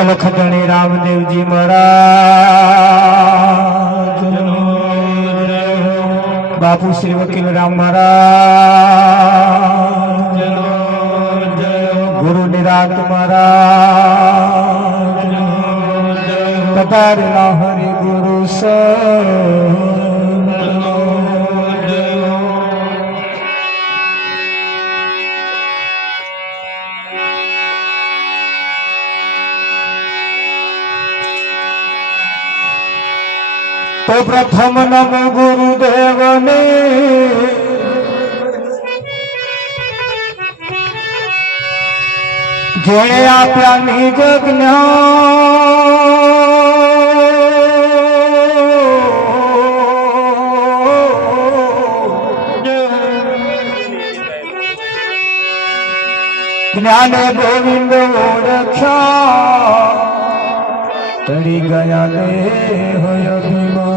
અલખધણી રામદેવજી મહારાજ, બાપુ શ્રી વકીલ રામ મહારાજ, ગુરુ નિરાત મહારાજ, કતારના હરિ ગુરુ તો પ્રથમ નમ ગુરુદેવને, જેણે આપ્યા નિજ જ્ઞાને ગોવિંદ ઓળખ્યા, તરી ગયા ને હોય અભિમાન.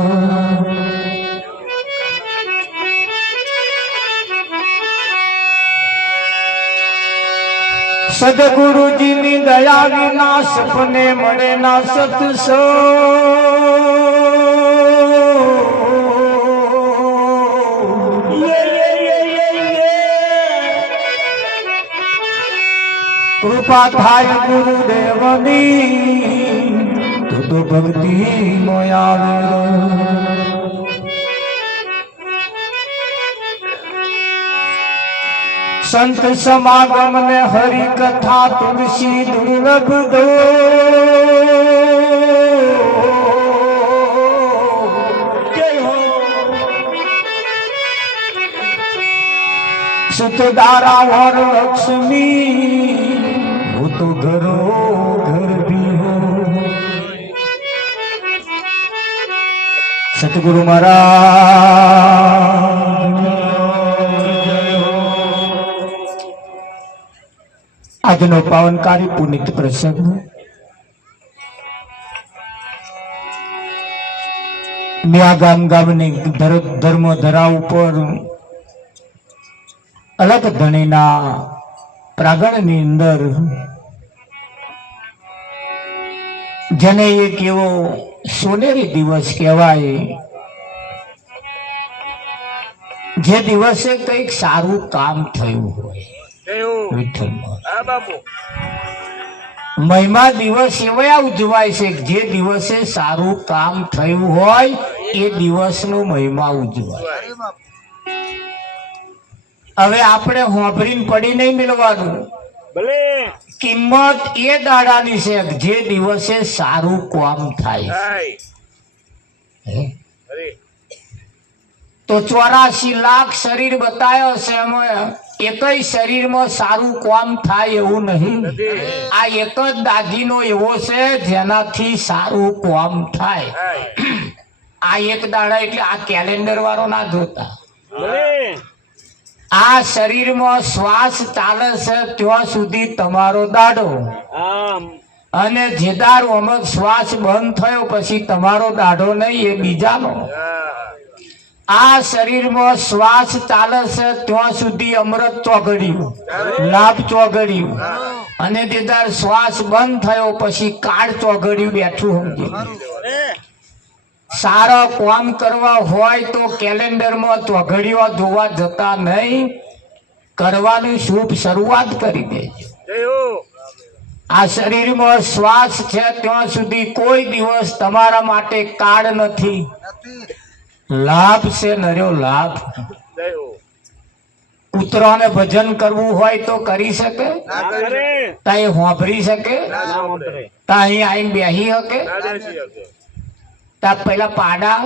સદગુરુજીની દયા વિના સપને મળે ના સત્સંગ. કૃપા થાય ગુરુદેવની તો ભક્તિ મોયા. સંત સમાગમ ને હરિ કથા તુલસી દુર્લભ દો. સુતદારા વર લક્ષ્મી वो तो घरो घर भी हो. सतगुरु महाराज આજનો પાવનકારી પુનિત પ્રસંગ મ્યા ગામની ધર્મ ધરા ઉપર અલગ ધણીના પ્રાંગણની અંદર જેને એક એવો સોનેરી દિવસ કહેવાય, જે દિવસે કંઈક સારું કામ થયું હોય. મહિમા દિવસ એવા ઉજવાય છે જે દિવસે સારું કામ થયું હોય એ દિવસનો મહિમા ઉજવાય. હવે આપણે હોંભરીને પડી નહીં મિલવાનું. કિંમત એ દાડાની છે જે દિવસે સારું કામ થાય. તો 84 લાખ શરીર બતાવ્યો છે, એમાં એકય શરીરમાં સારું કામ થાય એવું નહીં. આ એક જ દાગીનો એવો છે જેનાથી સારું કામ થાય. આ એક દાડા એટલે આ કેલેન્ડર વાળો ના જોતા. આ શરીરમાં શ્વાસ ચાલે છે ત્યાં સુધી તમારો દાડો, અને જે દાડો અમુક શ્વાસ બંધ થયો પછી તમારો દાડો નહીં, એ બીજાનો. આ શરીરમાં શ્વાસ ચાલે છે ત્યાં સુધી અમૃત ચોગડ્યું, લાભ ચોગડ્યું, અને તે દાડ શ્વાસ બંધ થયો પછી કાળ ચોગડ્યું બેઠું. સમજી સારા કામ કરવા હોય તો કેલેન્ડરમાં ચોઘડીઓ જોવા જતા નહીં, કરવાની શુભ શરૂઆત કરી દેજો. આ શરીરમાં શ્વાસ છે ત્યાં સુધી કોઈ દિવસ તમારા માટે કાળ નથી. લાભ છે નર્યો લાભ. કૂતરાને ભજન કરવું હોય તો કરી શકે? ત્યાં હોંભરી શકે? ત્યાં અહીં આવીને બેસી શકે? પેલા પાડા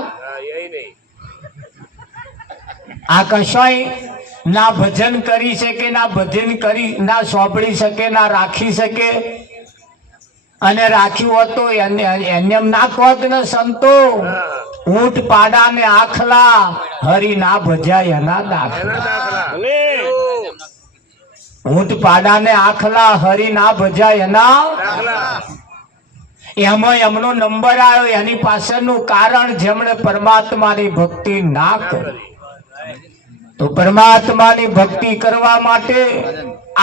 આ કશોય ના ભજન કરી શકે, ના ભજન કરી ના સોંપડી શકે, ના રાખી શકે. અને રાખ્યું હોત તો એને ના કહત ને સંતો, ઊંટ પાડા ને આખલા હરી ના ભજાય એના દાખલા. ઊંટ પાડા ને આખલા હરી ના ભજાય એના. એમાં એમનો નંબર આવ્યો. એની પાછળનું કારણ જેમણે પરમાત્માની ભક્તિ ના કરી. તો પરમાત્માની ભક્તિ કરવા માટે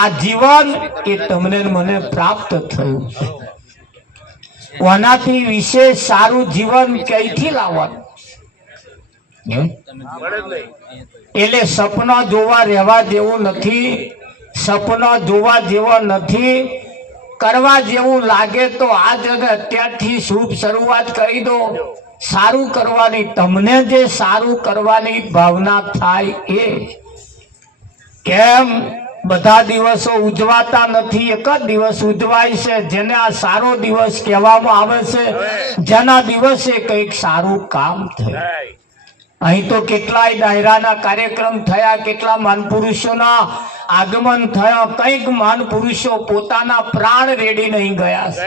આ જીવન એ તમને મને પ્રાપ્ત થયું છે. ઓનાથી વિશેષ સારું જીવન કઈથી લાવવાનું? એટલે સપના જોવા રહેવા જેવું નથી, સપના જોવા જેવા નથી, કરવા જેવું લાગે તો આજ અને અત્યારથી શુભ શરૂઆત કરી દો સારું કરવાની. તમને જે સારું કરવાની ભાવના થાય એ. કેમ બધા દિવસો ઉજવાતા નથી? એક જ દિવસ ઉજવાય છે, જેને આ સારો દિવસ કહેવામાં આવે છે, જેના દિવસે કંઈક સારું કામ થાય. અહીં તો કેટલાય ડાયરાના કાર્યક્રમ થયા, કેટલા મહાનપુરુષોના આગમન થયા, કંઈક મહાનપુરુષો પોતાના પ્રાણ રેડી નહીં ગયા છે.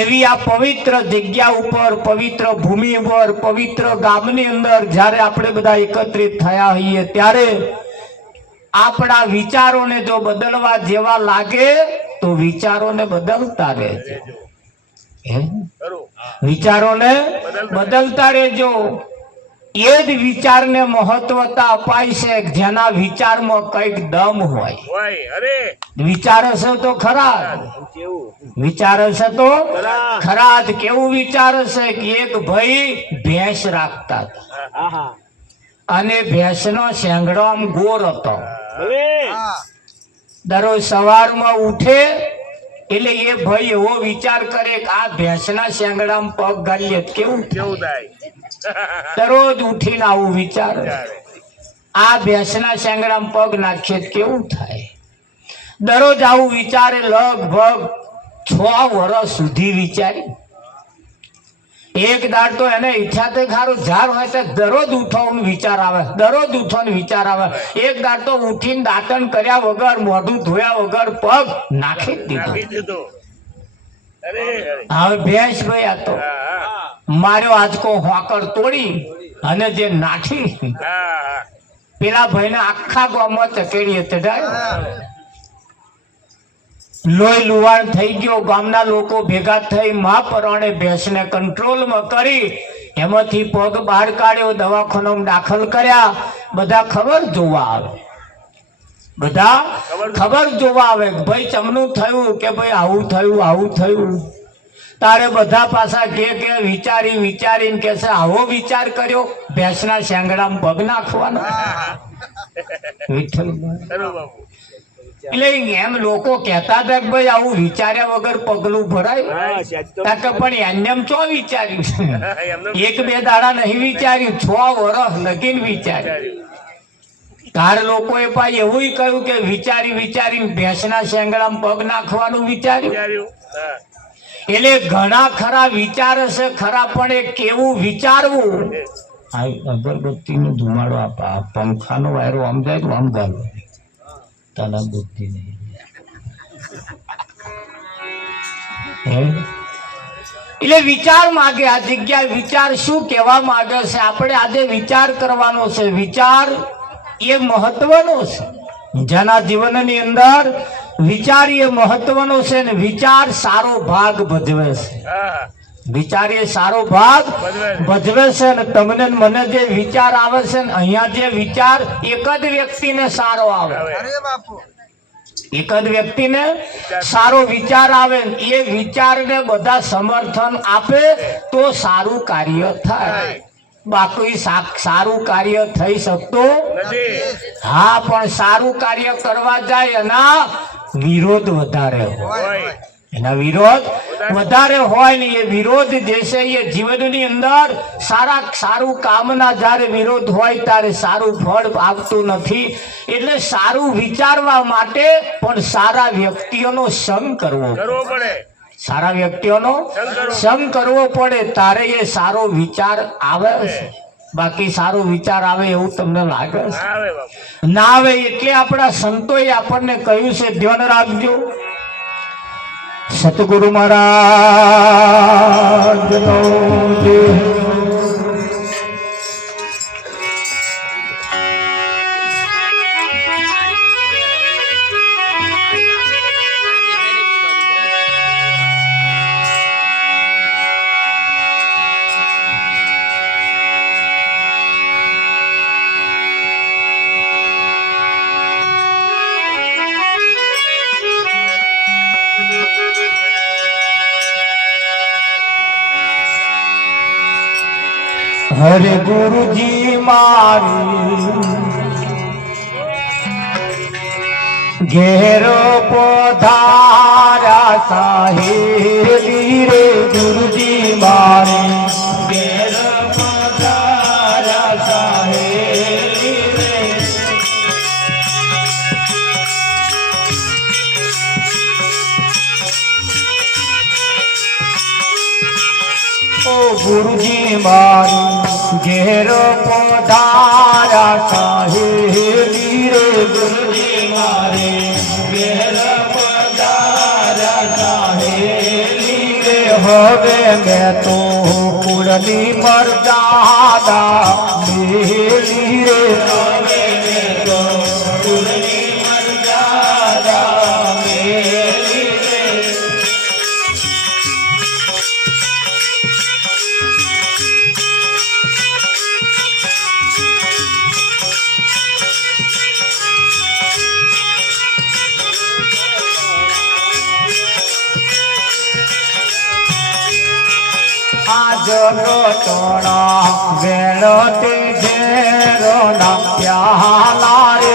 એવી આ પવિત્ર જગ્યા ઉપર, પવિત્ર ભૂમિ ઉપર, પવિત્ર ગામની અંદર જ્યારે આપણે બધા એકત્રિત થયા હોઈએ ત્યારે આપણા વિચારોને જો બદલવા જેવા લાગે તો વિચારોને બદલતા રહેજો. વિચારોને બદલતા રહેજો. એ જ વિચારને મહત્વતા અપાય છે જેના વિચારમાં કઈક દમ હોય. વિચાર હશે તો ખરા, વિચાર હશે તો ખરા. કેવું વિચાર હશે કે એક ભાઈ ભેંસ રાખતા હતા અને ભેંસનો શેંગડો આમ ગોર હતો. દરરોજ સવારમાં ઉઠે એટલે એ ભાઈ એવો વિચાર કરે કે આ ભેંસના શેંગડામાં પગ ગાલીએ કેવું થાય. દરરોજ ઉઠીને આવું વિચાર, આ ભેંસના શેંગડામાં પગ નાખીએ કેવું થાય. દરરોજ આવું વિચારે લગભગ 6 વર્ષ સુધી વિચારી. એક દાડ તો એને ઈચ્છા તો ખારું ઝાડ હોય તો દરરોજ ઉઠવાનો વિચાર આવે, દરરોજ ઉઠવાનો વિચાર આવે. એક દાડ તો ઉઠીને દાંતણ કર્યા વગર, મોઢું ધોયા વગર પગ નાખી દીધો. હવે ભેંસ ભાઈ આ તો માર્યો આજકો હોકર તોડી અને જે નાખી પેલા ભાઈને આખા ગામમાં ચકેડીએ ચડાયો. લોહી લુવાણ થઈ ગયો. ગામના લોકો ભેગા થઈ મહાપરાણે ભેંસને કંટ્રોલમાં કરી એમાંથી પગ બહાર કાઢ્યો, દવાખાનામાં દાખલ કર્યા. બધા ખબર જોવા આવે, બધા ખબર જોવા આવે ભાઈ ચમનું થયું કે ભાઈ આવું થયું, આવું થયું. તારે બધા પાછા કે વિચારી વિચારીને કે છે આવો વિચાર કર્યો ભેંસના શેંગડામાં પગ નાખવાનો. એટલે એમ લોકો કહેતા હતા કે ભાઈ આવું વિચાર્યા વગર પગલું ભરાય. પણ એમ ચો વિચાર્યું? એક બે દાડા નહીં વિચાર્યું, 6 વર્ષ લગીન વિચાર્યું. તાર લોકોએ પાછી એવું કહ્યું કે વિચારી વિચારીને ભેંસના શેંગડામાં પગ નાખવાનું વિચાર્યું. એટલે ઘણા ખરા વિચાર હશે ખરા, પણ એ કેવું વિચારવું. અગરબત્તીનો ધુમાડો આપા, પંખાનો વાયરો આમ જાય તો આમ ગાલો, તને બુદ્ધિ નહીં. એટલે વિચાર માગે આ જગ્યાએ. વિચાર શું કહેવા માંગે છે? આપણે આજે વિચાર કરવાનો છે. વિચાર એ મહત્વનો છે. જેના જીવનની અંદર વિચાર એ મહત્વનો છે ને વિચાર સારો ભાગ ભજવે છે. વિચાર એ સારો ભાગ ભજવે છે. ને તમને મને જે વિચાર આવે છે ને અહીંયા જે વિચાર એક જ વ્યક્તિને સારો આવે, એક જ વ્યક્તિને સારો વિચાર આવે, એ વિચારને બધા સમર્થન આપે તો સારું કાર્ય થાય. બાકી સારું કાર્ય થઈ શકતું હા, પણ સારું કાર્ય કરવા જાય એના વિરોધ વધારે હોય, એના વિરોધ વધારે હોય ને એ વિરોધ જે છે એ જીવનની અંદર સારું કામના જ્યારે વિરોધ હોય ત્યારે સારું ફળ આપતું નથી. એટલે સારું વિચારવા માટે પણ સારા વ્યક્તિઓનો સંગ કરવો પડે, સારા વ્યક્તિઓનો સંગ કરવો પડે તારે એ સારો વિચાર આવે છે. બાકી સારો વિચાર આવે એવું તમને લાગે છે? ના આવે. એટલે આપણા સંતોએ આપણને કહ્યું છે, ધ્યાન રાખજો. સતગુરુ મહારાજનો જય. હરે ગુરુજી મારી ઘેરો પોધારા સાહેલી રે ગુરુજી મારી ઘેરો પોધારા સાહેલી રે ઓ ગુરુજી મારી ઘેરો પોધારા સાહેલી રે ગુરુજી મારી ઘેરો પોધારા સાહેલી રે હવે મેં તો કુળની મર્યાદા મેલી રે હવે મેં તો કુળની મર્યાદા મેલી રે આજનો ટોણા વેણો તે ઘેરો ના પ્યાલા રે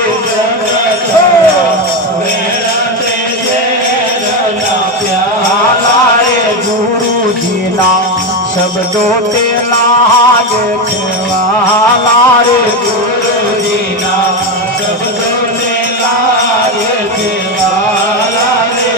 પ્યાલા રે ગુરુજીના શબ્દો તે લાગે છે વાલા રે ગુરુજીના શબ્દો તે લાગે છે વાલા રે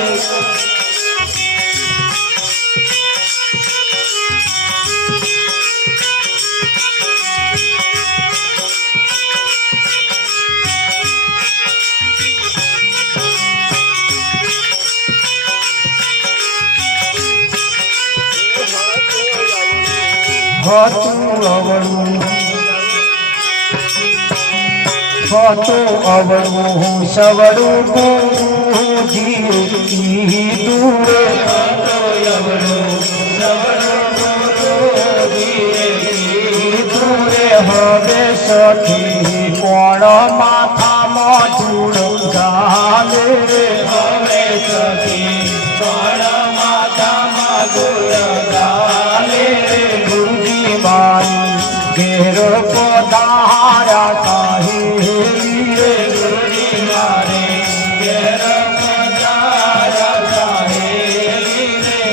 હતું અવળું સવળું ગુરુજી કીધું રે હવે સખી કોણ માથામાં ધૂળ ગાલે રે હવે સખી કોણ માથામાં ધૂળ ગાલે રે ગુરુજી મારી ઘેરો પોધારા સાહેલી રે ગુરુજી મારે ઘેરો પોધારા સાહેલી રે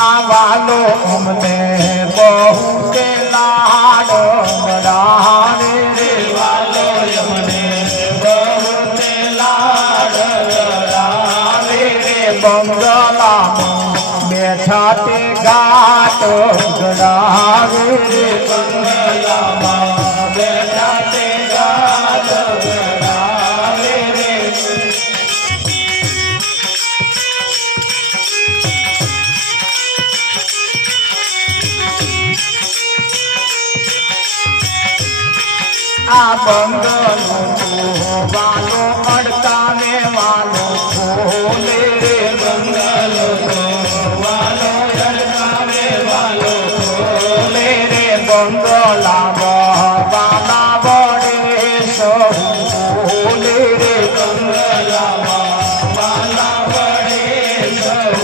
આવાલો અમને બહુ કે લાડ રાવે રે વાલો અમને બહુ કે લાડ રાવે રે બંગલામાં બેઠા તે ગાટ ગડાવે રે બંગલામાં બેઠા તે ગાટ ગડાવે રે આ બંગલો વાલો અડકાને વાલો ખોલે રે બંગલો વાલો અડકાને વાલો ખોલે રે બંગલામાં વાલા વડે સૌ ખોલે રે બંગલામાં વાલા વડે સૌ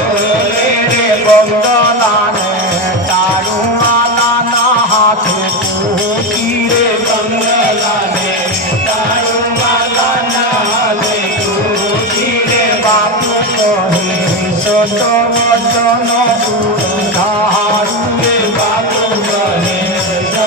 ખોલે રે બંગલાને તારું વાલાના હાથે પૂકી રે બંગલાને તારું વાલાના હાથે પૂકી રે બાપુ કહે સતો વચનો ઉધારું રે બાપુ કહે સતો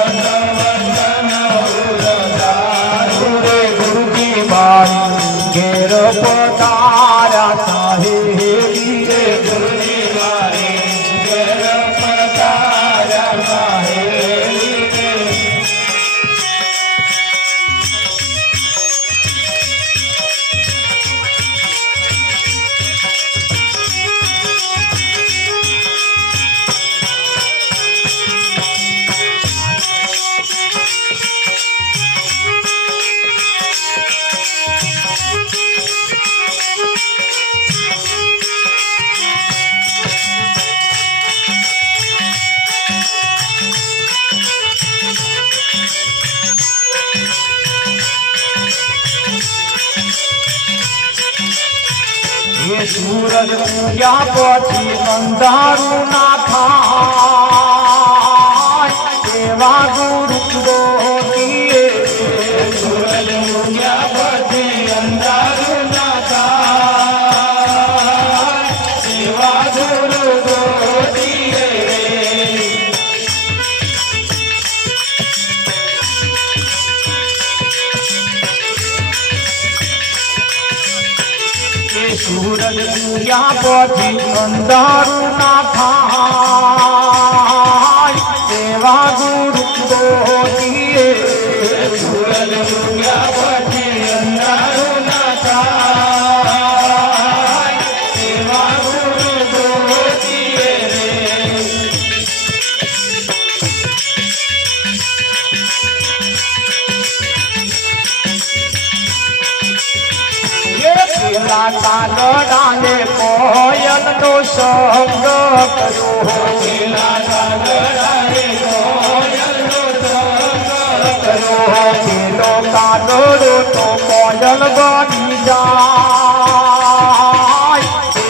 વચનો ઉધારું રે ગુરુજી મારી ઘેર પોતારા સાહેલી રે ગુરુજી મારી ઘેર પોતારા સાહેલી રે એ સૂરજ ઉગ્યા પછી અંધારું ના થાય એવા ગુરુ ગોતીએ સૂરજ ઉગ્યા પછી અંધારું ના થાય એવા ગુરુ ગોતીએ સૂરજ ઉગ્યા પછી અંધારું ના થાય એવા ગુરુ ગોતીએ સૂરજ ઉગ્યા પછી અંધારું ના થાય એવા ગુરુ ગોતીએ પેલા કાગડાને કોયલનો સંગ કર્યો પેલા કાગડાને કોયલનો સંગ કર્યો પેલો કાગડો તો કોયલ બની જાય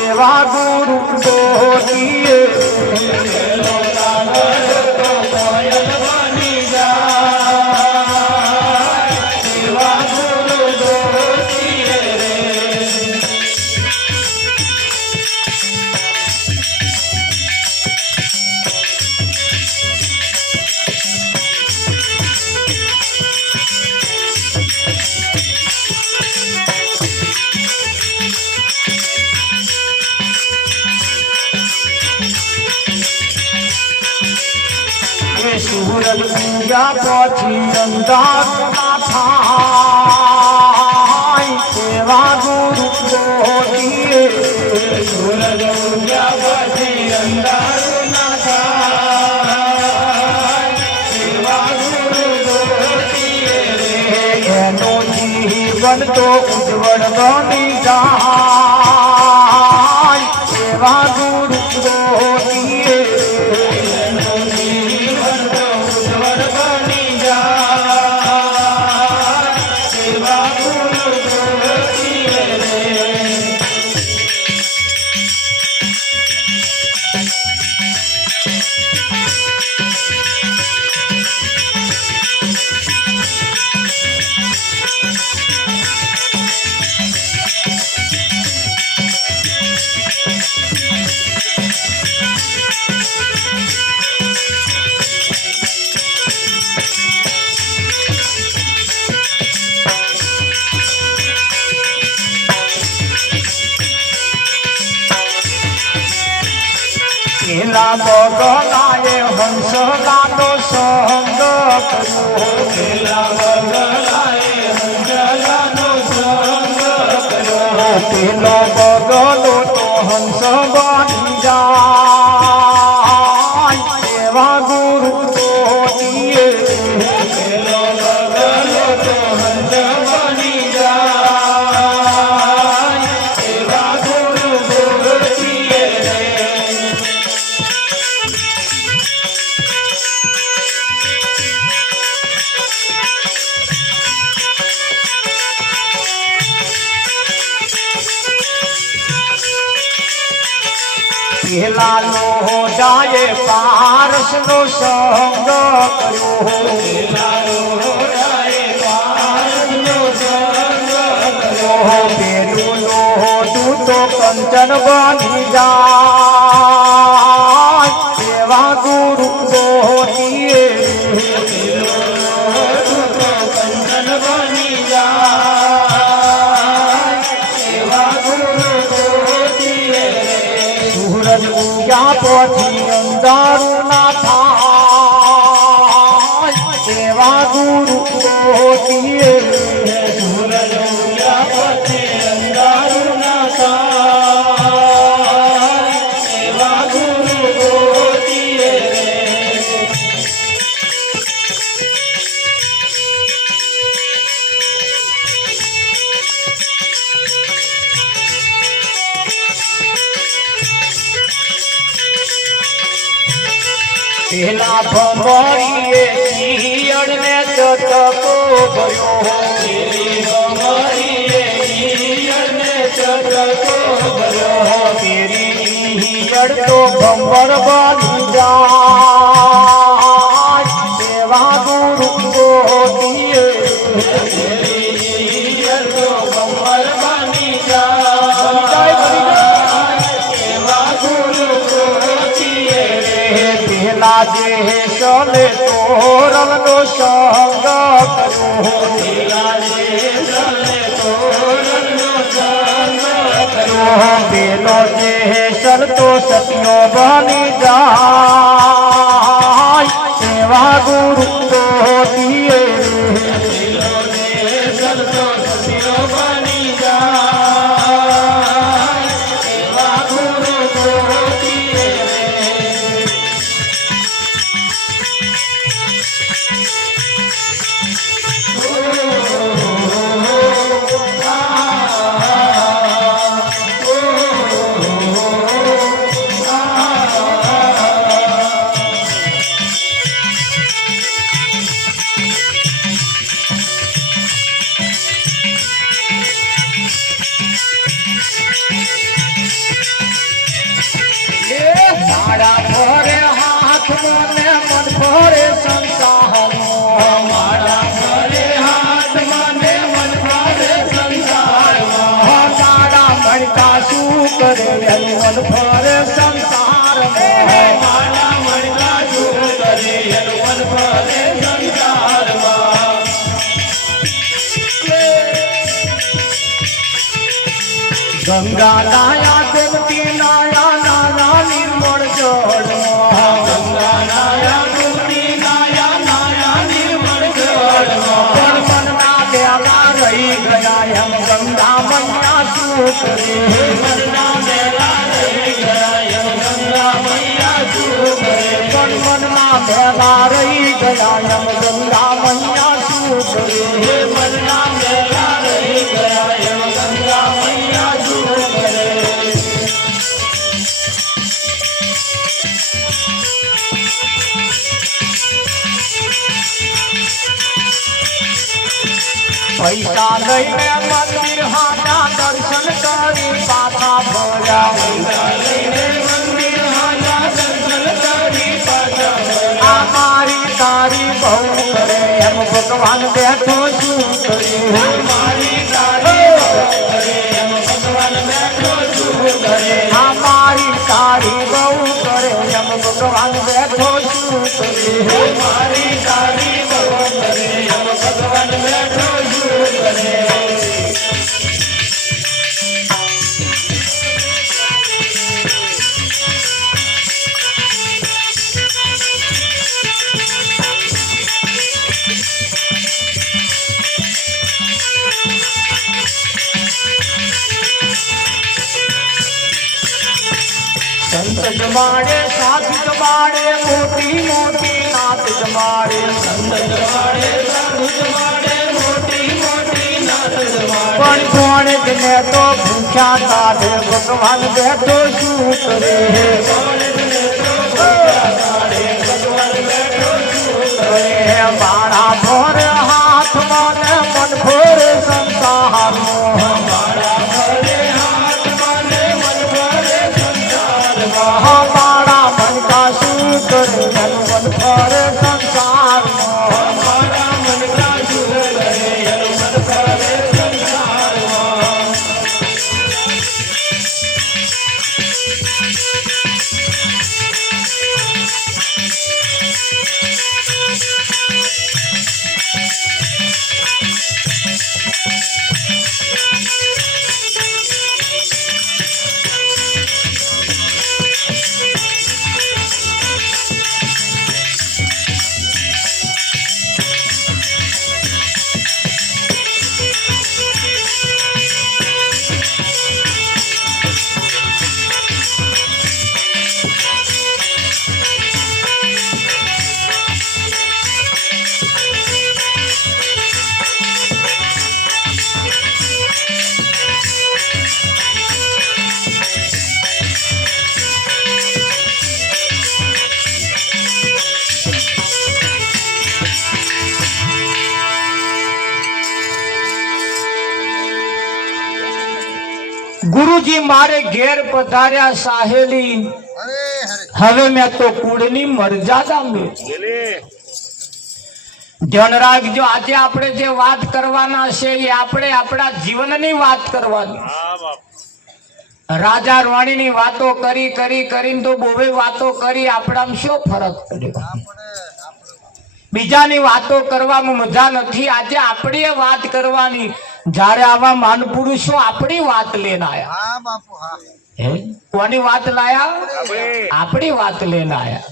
એવા ગુરુ ગોતીએ પેલો કાગડો તો કોયલ બની જાય એવા ગુરુ ગોતીએ સૂરજ ઉગ્યા પછી અંધારું ના થાય એવા ગુરુ ગોતીએ સૂરજ ઉગ્યા પછી અંધારું ના થાય એવા ગુરુ ગોતીએ એનું જીવન તો ઉજ્જવળ બની જાય એવા ગુરુ ગોતીએ પેલા બગલાએ હંસલાનો સંગ કર્યો પેલા બગલાએ હંસલાનો સંગ કર્યો પેલો બગલો તો હંસ બની જાય એવા ગુરુ ગોતીએ પેલો બગલો તો હંસ બની જાય એવા ગુરુ ગોતીએ પેલા લોઢાએ પારસનો સંગ કર્યો પેલા લોઢાએ પારસનો સંગ કર્યો પેલું લોઢું તો કંચન બની જાય એવા ગુરુ ગોતીએ પેલું લોઢું તો કંચન બની જાય એવા ગુરુ ગોતીએ સૂરજ ઉગ્યા પછી અંધારું ના થાય એવા ગુરુ ગોતીએ સૂરજ ઉગ્યા પછી અંધારું ના થાય એવા ગુરુ ગોતીએ પેલા ભમરીએ શિયળને ચટકો ભર્યો પેલી ભમરીએ શિયળને ચટકો તેરી અડતો ભંવર બની જાય એવા ગુરુ ગોતીએ પેલા જે ચલે તોરણ નો સંગ પેલો જે ચલતો સત્યો બની જાય એવા ગુરુ ગોતીએ ગંગા નાયા ગોમતી નાયા નાના નિર્મળ જળ ગંગા નાયા ગોમતી નાયા નાના નિર્મળ જળ પણ મનના બેલા રહી ગયા એમ ગંગા મૈયા શું કરે મનના બેલા રહી ગયા એમ ગંગા મૈયા શું કરે પણ મનના બેલા રહી ગયા એમ ગંગા મૈયા શું કરે મનના બેલા રહી ગયા એમ ગંગા મૈયા શું કરે પૈસા લઈને મંદિર હાટા દર્શન કરી પાછા ફર્યા પૈસા લઈને મંદિર હાટા દર્શન કરી પાછા ફર્યા આ મારી તારી બહુ કરે એમ ભગવાન બેઠો શું કરે મારી તારી બહુ કરે એમ ભગવાન બેઠો શું કરે આ મારી તારી બહુ કરે એમ ભગવાન બેઠો શું કરે મારી તારી બહુ કરે એમ ભગવાન બેઠો સંત જમાડે સાધુ જમાડે મોટી મોટી નાત જમાડે સંત જમાડે સાધુ જમાડે મોટી મોટી નાત જમાડે પણ કોણ જને તો ભૂખ્યા કાઢે ભગવાન બેઠો શું કરે કોણ જને તો ભૂખ્યા કાઢે ભગવાન બેઠો શું કરે મારા ભોર હાથમાં ને મન ભોર સંસારમાં મારા ભોરે હાથમાં ને મન ભોરે સંસારમાં મારા મન કા શું કરે મન ભોરે સંસારમાં મારા મન કા શું કરે મન ભોરે સંસારમાં ગુરુજી મારે ઘેર પધાર્યા સાહેલી, હવે મેં તો કુળની મર્યાદા મેળવી. ધ્યાન રાખજો, આજે આપણે જે વાત કરવાના છે એ આપણે આપણા જીવનની વાત કરવાની. રાજા રાણીની વાતો કરી કરીને તો બહુ વાતો કરી, આપણામાં શું ફરક પડ્યો? બીજાની વાતો કરવામાં મજા નથી. આજે આપણી વાત કરવાની. જ્યારે આવા માનપુરુષો આપણી વાત લઈને આયા. કોની વાત લાયા? આપણી વાત લઈને આયા.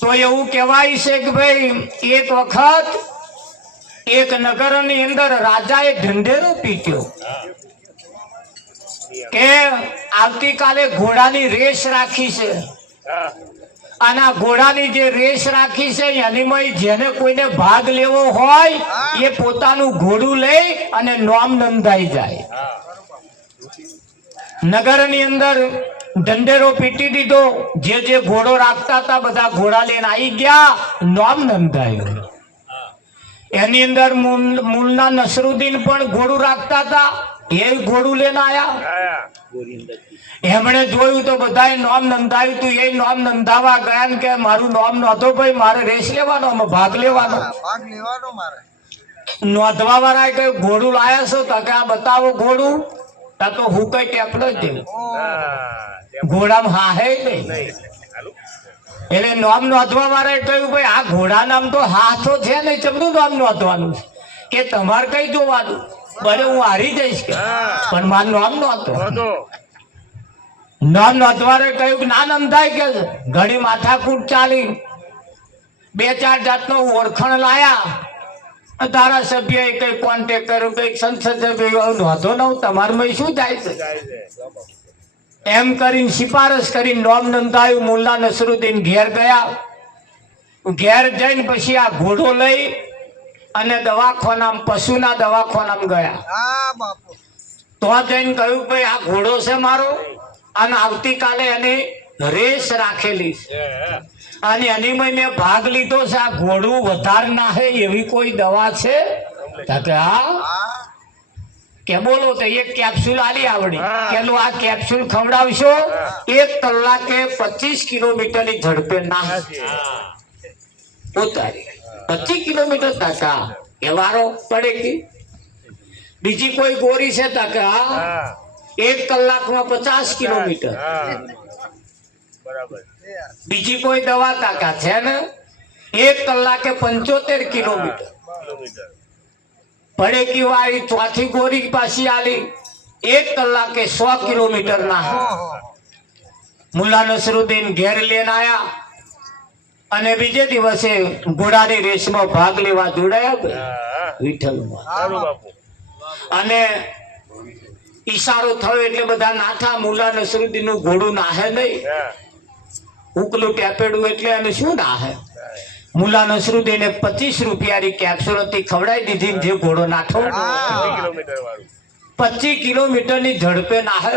તો એવું કહેવાય છે કે ભાઈ એક વખત એક નગરની અંદર રાજાએ ઢંઢેરો પીટ્યો કે આવતીકાલે ઘોડાની રેસ રાખી છે, અને આ ઘોડાની જે રેસ રાખી છે એનીમાં જેને કોઈને ભાગ લેવો હોય એ પોતાનું ઘોડું લઈ અને નામ નોંધાઈ જાય. નગરની અંદર ઢંઢેરો પીટી દીધો. જે ઘોડો રાખતા હતા બધા ઘોડા લઈને આવી ગયા, નામ નોંધાયું. એની અંદર મુલ્લા નસરુદ્દીન પણ ઘોડું રાખતા હતા, એ ઘોડું લઈને આયા. એમણે જોયું તો બધાએ નામ નોંધાયું હતું. એ નામ નોંધાવા ગયા ને કે મારું નામ નોંધો ભાઈ, મારે રેસ લેવાનો, ભાગ લેવાનો. નોંધવા વાળાએ કહ્યું ઘોડું લાયા છો? તો કે આ બતાવો ઘોડું. તો હું કઈ ટેપલો જ દઉં, ઘોડામાં હા હે નહીં. એટલે નામ નોંધવા વાળાએ કહ્યું ભાઈ આ ઘોડા નામ તો હાથો છે ને, ચમનું નામ નોંધવાનું છે કે તમારે કઈ જોવાનું? બરે હું હારી જઈશ કે, પણ મારું નામ નોંધો. નામ નોંધવાને કહ્યું કે ના નોંધાય કે. ઘણી માથાકૂટ ચાલી, 2-4 જાતનો ઓળખણ લાયા. ધારાસભ્ય કઈ કોન્ટેક્ટ કર્યો, કઈ સંસદ સભ્ય નોંધો ન, તમારમાં શું જાય છે? એમ કરીને સિફારસ કરીને નામ નોંધાયું. મુલ્લા નસરુદ્દીન ઘેર ગયા. ઘેર જઈને પછી આ ઘોડો લઈ અને દવાખાનામાં, પશુના દવાખાનામાં ગયા. તો જઈને કહ્યું ભાઈ આ ઘોડો છે મારો, અને આવતીકાલે એની રેસ રાખેલી છે, અને એની મેં ભાગ લીધો છે. આ ઘોડું વધારે ના હે એવી કોઈ દવા છે? હા કે બોલો. તો એક કેપ્સ્યુલ આલી આવડી. પેલું આ કેપ્સ્યુલ ખવડાવશો 1 કલાકે 25 કિલોમીટરની ઝડપે ના ઉતારી. 25 કિલોમીટર ટકા એ વારો પડે કે. બીજી કોઈ ગોરી છે ટકા 1 કલાકમાં 50 કિલોમીટર. બીજી કોઈ દવા ટકા છે ને 1 કલાકે 75 કિલોમીટર. પડેકી વાળી ચોથી ગોરી પાછી આલી 1 કલાકે 100 કિલોમીટર ના. મુલ્લા નસરુદ્દીન ઘેર લઈને આયા અને બીજે દિવસે ઘોડાની રેસમાં ભાગ લેવા જોડાયા વિઠ્ઠલમાં. અને ઈશારો થયો એટલે બધા નાથા. મુલ્લા નસરુદ્દીન નું ઘોડું નાહે નહીં, ઉકલું ટેપેડું એટલે એને શું નાહે. મુલ્લા નસરુદ્દીને 25 રૂપિયાની કેપ્સ્યુલ હતી, ખવડાવી દીધી. જે ઘોડો નાઠો 25 કિલોમીટરની ઝડપે નાહે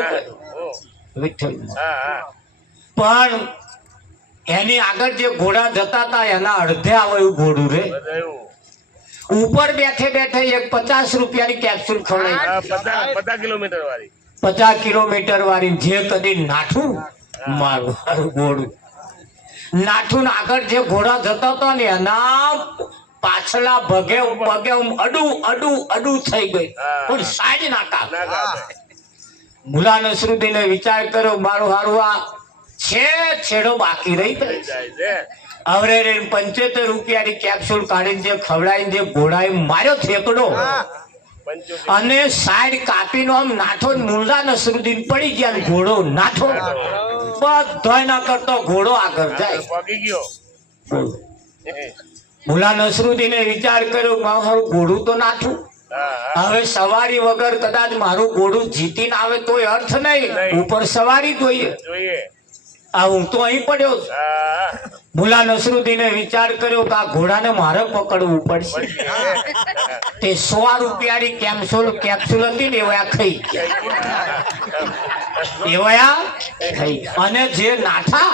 વિઠ્ઠલ. પણ એની આગળ જે ઘોડા જતા હતા એના અડધે આવે એવું ઘોડું રે. ઉપર બેઠે 50 રૂપિયાની કેપ્સ્યુલ ખવડાવી. 50 કિલોમીટર વાળી જે કદી નાઠું મારું ઘોડું નાઠું આગળ જે ઘોડા જતો હતો ને એના પાછલા પગે અડું થઈ ગઈ, પણ સાઈડ નાકા. મુલ્લા નસરુદ્દીને વિચાર કર્યો મારું હારું આ છેડો બાકી રહી ગઈ. હવે 75 રૂપિયાની કેપ્સ્યુલ કાઢીને જે ખવડાવીને જે ઘોડાએ માર્યો ઠેકડો અને સાઈડ કાપીનો આમ નાઠો. મુલ્લા નસરુદ્દીન પડી ગયા, ઘોડો નાઠો. બધોય ના કરતો ઘોડો આગળ જાય. મુલ્લા નસરુદ્દીને વિચાર કર્યો મારું ઘોડું તો નાઠું, હવે સવારી વગર કદાચ મારું ઘોડું જીતીને આવે તોય અર્થ નહીં, ઉપર સવારી જોઈએ. હું તો અહીં પડ્યો. મુલ્લા નસરુદ્દીને વિચાર કર્યો કે આ ઘોડાને મારે પકડવું પડશે. તે 100 રૂપિયાની કેપ્સ્યુલ હતી ને એવા ખાઈ અને જે નાઠા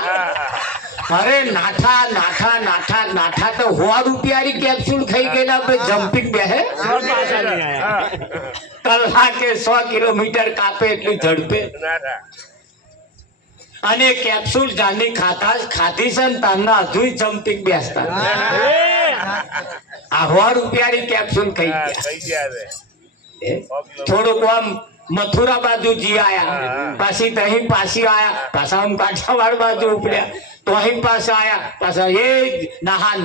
અરે નાઠા નાઠા નાઠા નાઠા તો 100 રૂપિયાની કેપ્સ્યુલ ખાઈ ગયેલા આપણે જમ્પિંગ બેહે કલાકે 100 કિલોમીટર કાપે એટલી ઝડપે અને કેપ્સ્યુલ જાની ખાધી છે ને તારના હજુય જમ્પિંગ બેસતા આ 100 રૂપિયાની કેપ્સ્યુલ ખાઈ ગયા થોડુંક આમ મથુરા બાજુ જી આયા પાછી તહીં પાછી આયા પાછા આમ કાઠિયાવાડ બાજુ ઉપડ્યા તો અહીં પાછા આયા પાછા એ નાહા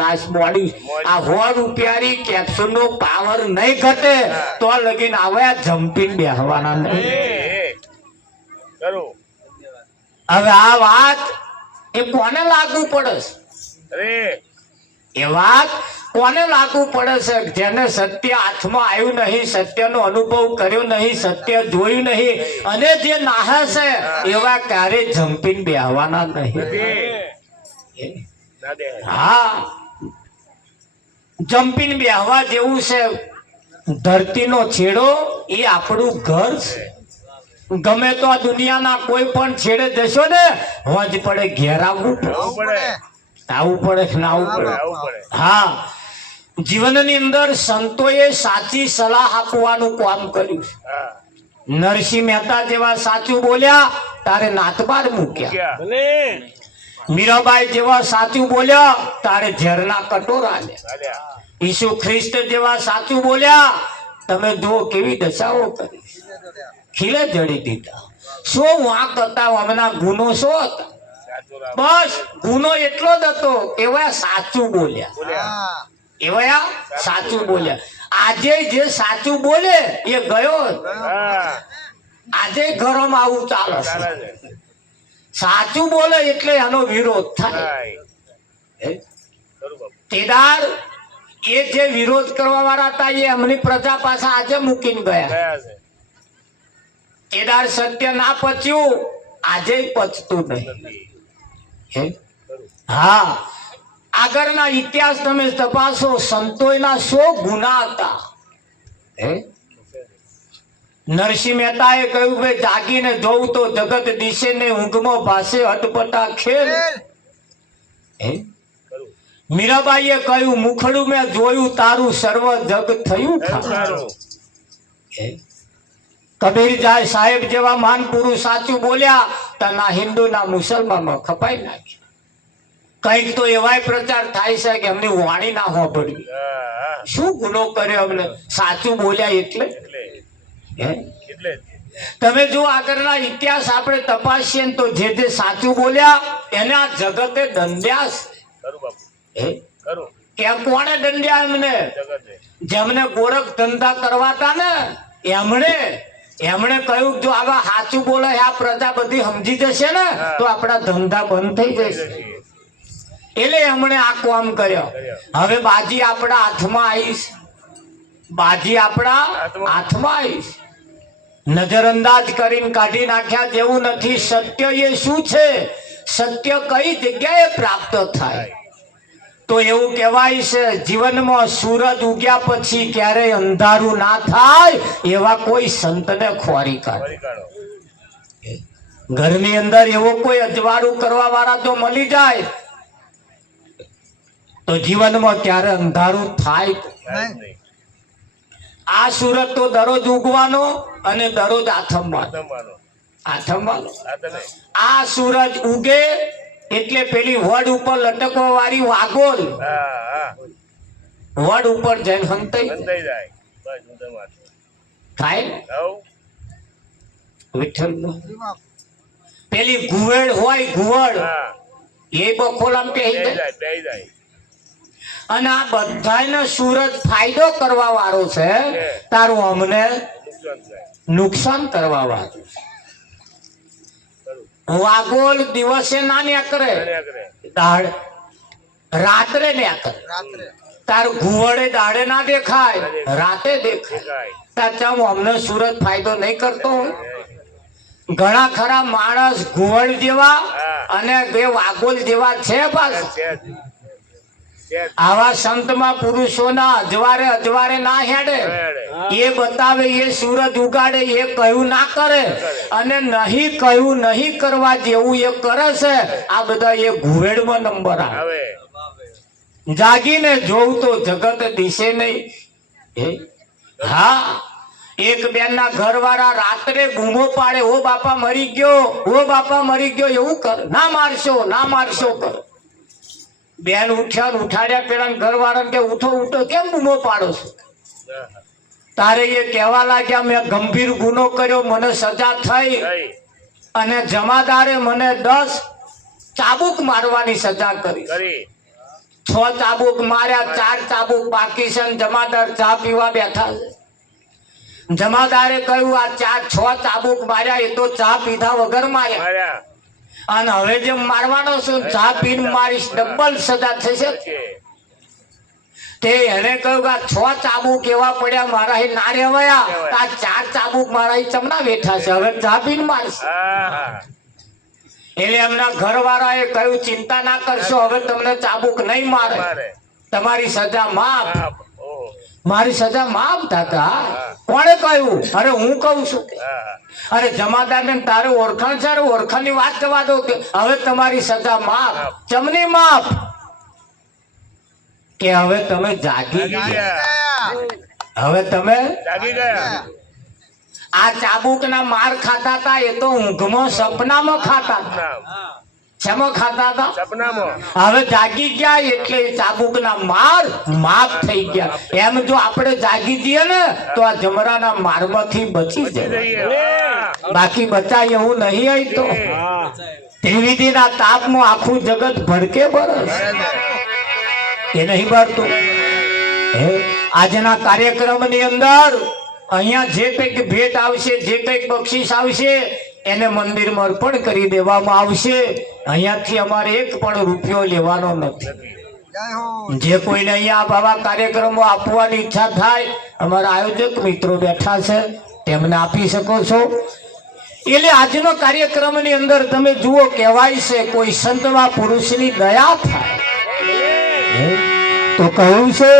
નાશ મોડી આ 100 રૂપિયાની કેપ્સ્યુલ નો પાવર નહીં ઘટે તો લગીન આવે જમ્પિંગ બેહવાના નહીં. હવે આ વાત એ કોને લાગુ પડે છે? એ વાત કોને લાગુ પડે છે? જેને સત્ય હાથમાં આવ્યું નહીં, સત્યનો અનુભવ કર્યો નહીં, સત્ય જોયું નહીં અને જે નાહે છે એવા ક્યારે જમ્પિંગ બેહવાના નહીં. હા, જમ્પિંગ બેહવા જેવું છે. ધરતીનો છેડો એ આપણું ઘર છે. ગમે તો આ દુનિયાના કોઈ પણ છેડે જશો ને હોજ પડે ઘેર આવવું પડે કે ના આવવું પડે. હા, જીવનની અંદર સંતોએ સાચી સલાહ આપવાનું કામ કર્યું. નરસિંહ મહેતા જેવા સાચું બોલ્યા તારે નાતબાર મૂક્યા. મીરાબાઈ જેવા સાચું બોલ્યા તારે ઝેરના કટોરા આલ્યા. ઈસુ ખ્રિસ્ત જેવા સાચું બોલ્યા તમે જો કેવી દશાઓ કરી, ખીલે જડી દીધા. શું વાંક હતા હમણાં, ગુનો શું હતા? બસ ગુનો એટલો જ હતો એવા સાચું બોલ્યા. એવા સાચું બોલ્યા. આજે જે સાચું બોલે એ ગયો. આજે ઘરોમાં આવું ચાલે છે. સાચું બોલે એટલે એનો વિરોધ થાય. તેદાર એ જે વિરોધ કરવા વાળા હતા એ એમની પ્રજા પાસે આજે મૂકીને ગયા. કેદાર સત્ય ના પચ્યું આજે પચતું નહીં. હા, આગળના ઇતિહાસ તમે તપાસો, સંતોના 100 ગુના હતા. નરસિંહ મહેતાએ કહ્યું ભાઈ જાગીને જોઉં તો જગત દિશે ને ઊંઘમાં ભાસે અટપટા ખેલ. મીરાબાઈએ કહ્યું મુખડું મેં જોયું તારું સર્વ જગ થયું. કબીર સાહેબ જેવા મહાન પુરુષ સાચું બોલ્યા તના હિન્દુ ના મુસલમાનમાં ખપાઈ નાખ્યા. કઈક તો એવાય પ્રચાર થાય છે કે એમની વાણી ના હોભળવી. શું ગુનો કર્યો અમને? સાચું બોલ્યા એટલે. તમે જો આગળના ઇતિહાસ આપણે તપાસીએ તો જે જે સાચું બોલ્યા એને આ જગતે દંડ્યા છે. કે કોણે દંડ્યા? એમને જેમને ગોરખ ધંધા કરવાતા ને એમણે કહ્યું જો આવા સાચું બોલે આ પ્રજા બધી સમજી જશે ને તો આપણા ધંધા બંધ થઈ જશે. એટલે એમણે આ કામ કર્યો. હવે બાજી આપણા હાથમાં આવીશ, બાજી આપણા હાથમાં આવીશ. નજરઅંદાજ કરીને કાઢી નાખ્યા જેવું નથી. સત્ય એ શું છે, સત્ય કઈ જગ્યાએ પ્રાપ્ત થાય? તો એવું કહેવાય છે જીવનમાં સૂરજ ઉગ્યા પછી ક્યારેય અંધારું ના થાય એવા કોઈ સંતને ખોરી કાઢો. ઘરની અંદર એવો કોઈ અજવાળું કરવા વાળા જો મળી જાય તો જીવનમાં ક્યારે અંધારું થાય. આ સૂરજ તો દરરોજ ઉગવાનો અને દરરોજ આથમવાનો. આ સૂરજ ઉગે એટલે પેલી વડ ઉપર લટકવા વાળી વાગોલ વડ ઉપર જઈને હંતાઈ થાય. વિઠ્ઠલ પેલી ગુવેડ હોય, ગુવડ એ બખોલામ કે અને આ બધાને સૂરજ ફાયદો કરવા વાળો છે, તારું અમને નુકસાન કરવા વાળો. વાગોલ દિવસે ના ન્યા કરે, રાત્રે ન્યા કરે. તાર ઘુવડે દાડે ના દેખાય, રાતે દેખાય. તાર અમને સૂરજ ફાયદો નહીં કરતો હોય? ઘણા ખરા માણસ ઘુવડ જેવા અને બે વાગોલ જેવા છે. પાછા આવા સંતમાં પુરુષોના અજવારે અજવારે ના હેડે. એ બતાવે, એ સૂરજ ઉગાડે, એ કહ્યું ના કરે, અને નહીં કહ્યું નહીં કરવા જેવું એ કરે છે. આ બધા એ ઘુવેડમાં નંબર આવે. જાગીને જોઉં તો જગત દિશે નહીં. હા, એક બેન ના ઘરવાળા રાત્રે બૂમો પાડે, ઓ બાપા મરી ગયો, ઓ બાપા મરી ગયો, એવું કર, ના મારશો ના મારશો કર. બેન ઉઠ્યા ને ઉઠાડ્યા પેલા ઘરવાળા કે ઉઠો ઉઠો, કેમ બૂમો પાડો છો? તારે એ કહેવા લાગ્યા, મેં ગંભીર ગુનો કર્યો, મને સજા થઈ, અને જમાદારે મને 10 ચાબુક મારવાની સજા કરી. 6 ચાબુક માર્યા, 4 ચાબુક બાકી છે. જમાદાર ચા પીવા બેઠા છે. જમાદારે કહ્યું, આ 6 ચાબુક માર્યા, એ તો ચા પીધા વગર માર્યા, અને હવે જેમ મારવાનો છું, ચા પીને મારીશ, ડબલ સજા થશે. તે એને કહ્યું કે આ 6 ચાબુક એવા પડ્યા મારા ના રેવાયા, આ 4 ચાબુક મારા ચમના બેઠા છે, હવે ચા પીને મારીશ. એટલે એમના ઘરવાળાએ કહ્યું, ચિંતા ના કરશો, હવે તમને ચાબુક નહીં મારે, તમારી સજા માફ. મારી સજા માફ થતા. કોણે કહ્યું? અરે હું કહું છું. અરે જમાદાર ને તારે ઓળખાણ છે, ઓળખાણની વાત જવા દો, કે હવે તમારી સજા માફ. ચમની માફ? કે હવે તમે જાગી ગયા, હવે તમે જાગી ગયા. આ ચાબુક ના માર ખાતા હતા, એ તો ઊંઘમાં સપનામાં ખાતા હતા. શેમાં ખાતા હતા? સપનામાં. હવે જાગી ગયા એટલે ચાબુક ના માર માફ થઈ ગયા. એમ જો આપણે જાગી જઈએ ને તો આ જમરાના મારમાંથી બચી જાય, બાકી બચાય એવું નહીં. હોય તો ત્રિવિધિના તાપમાં આખું જગત ભડકે બરસ, એ નહીં ભરતું. આજના કાર્યક્રમની અંદર અહીંયા જે કંઈક ભેટ આવશે, જે કંઈક બક્ષિસ આવશે, એને મંદિરમાં અર્પણ કરી દેવામાં આવશે. અહીંયાથી અમારે 1 પણ રૂપિયો લેવાનો નથી. જે કોઈને અહીંયા આવા કાર્યક્રમો આપવાની ઈચ્છા થાય, અમારા આયોજક મિત્રો બેઠા છે, તેમને આપી શકો છો. એટલે આજનો કાર્યક્રમની અંદર તમે જુઓ, કહેવાય છે કોઈ સંતમાં પુરુષની દયા થાય તો કહ્યું છે